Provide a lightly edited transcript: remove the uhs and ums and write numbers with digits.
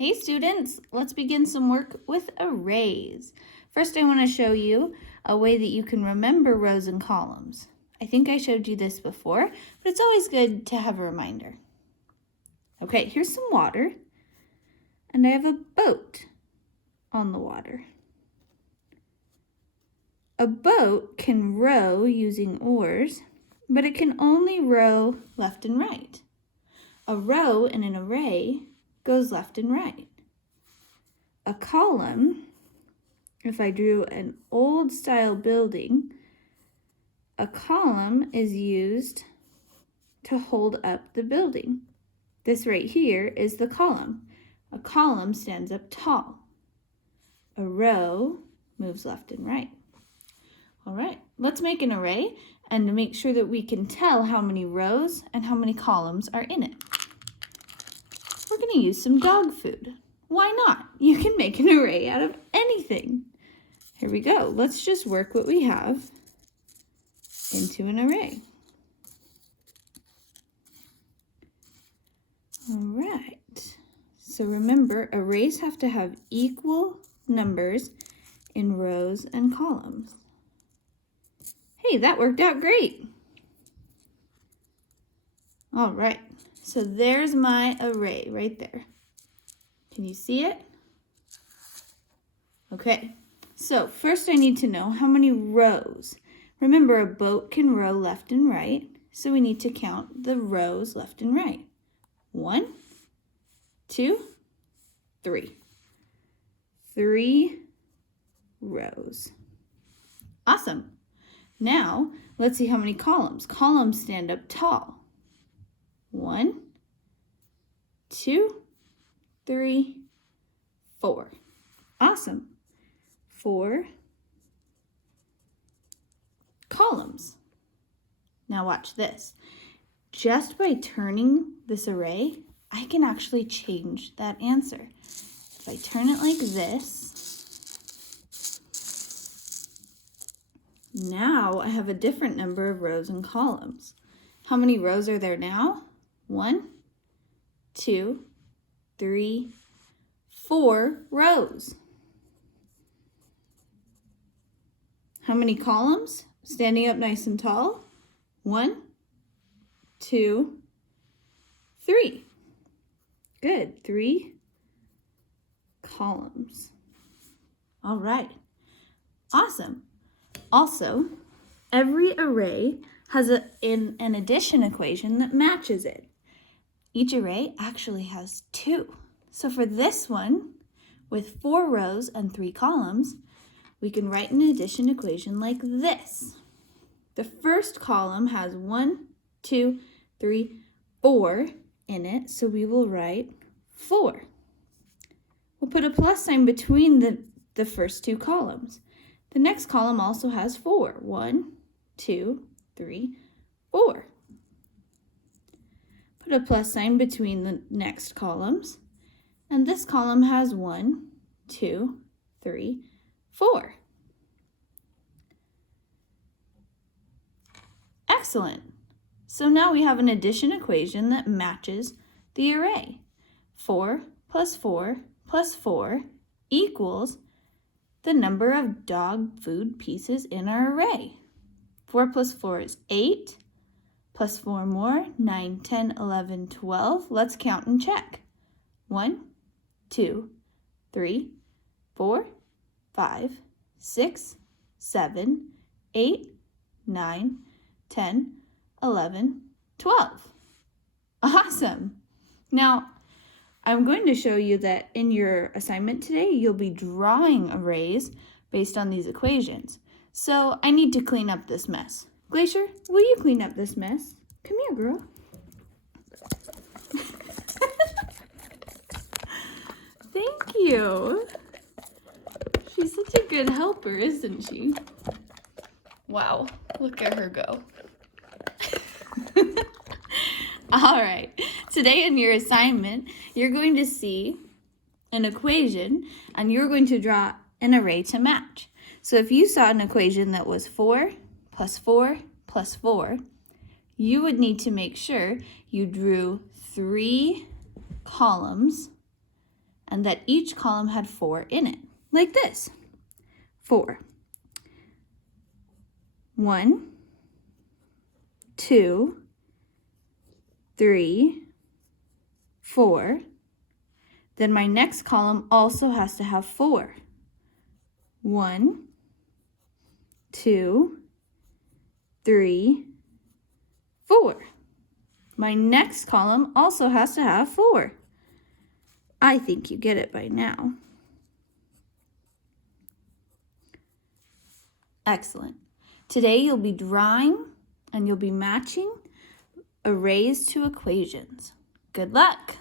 Hey students, let's begin some work with arrays. First, I want to show you a way that you can remember rows and columns. I think I showed you this before, but it's always good to have a reminder. Okay, here's some water, and I have a boat on the water. A boat can row using oars, but it can only row left and right. A row in an array goes left and right. A column, if I drew an old style building, a column is used to hold up the building. This right here is the column. A column stands up tall. A row moves left and right. All right, let's make an array and make sure that we can tell how many rows and how many columns are in it. We're going to use some dog food. Why not? You can make an array out of anything. Here we go. Let's just work what we have into an array. All right. So remember, arrays have to have equal numbers in rows and columns. Hey, that worked out great. All right. So there's my array right there. Can you see it? Okay, so first I need to know how many rows. Remember, a boat can row left and right, so we need to count the rows left and right. 1, 2, 3. 3 rows. Awesome. Now, let's see how many columns. Columns stand up tall. 1, 2, 3, 4. Awesome. 4 columns. Now watch this. Just by turning this array, I can actually change that answer. If I turn it like this, now I have a different number of rows and columns. How many rows are there now? 1, 2, 3, 4 rows. How many columns? Standing up nice and tall. 1, 2, 3. Good. 3 columns. All right. Awesome. Also, every array has an addition equation that matches it. Each array actually has 2. So for this one, with 4 rows and 3 columns, we can write an addition equation like this. The first column has 1, 2, 3, 4 in it, so we will write 4. We'll put a plus sign between the first 2 columns. The next column also has 4. 1, 2, 3, 4. Put a plus sign between the next columns. And this column has 1, 2, 3, 4. Excellent. So now we have an addition equation that matches the array. 4 plus 4 plus 4 equals the number of dog food pieces in our array. 4 plus 4 is 8, plus 4 more, 9, 10, 11, 12. Let's count and check. 1, 2, 3, 4, 5, 6, 7, 8, 9, 10, 11, 12. Awesome. Now, I'm going to show you that in your assignment today, you'll be drawing arrays based on these equations. So I need to clean up this mess. Glacier, will you clean up this mess? Come here, girl. Thank you. She's such a good helper, isn't she? Wow, look at her go. All right, today in your assignment, you're going to see an equation and you're going to draw an array to match. So if you saw an equation that was 4 plus 4 plus 4, you would need to make sure you drew 3 columns and that each column had 4 in it, like this. 4. 1, 2, 3, 4. Then my next column also has to have 4. 1, 2, 3, 4. My next column also has to have 4. I think you get it by now. Excellent. Today you'll be drawing and you'll be matching arrays to equations. Good luck!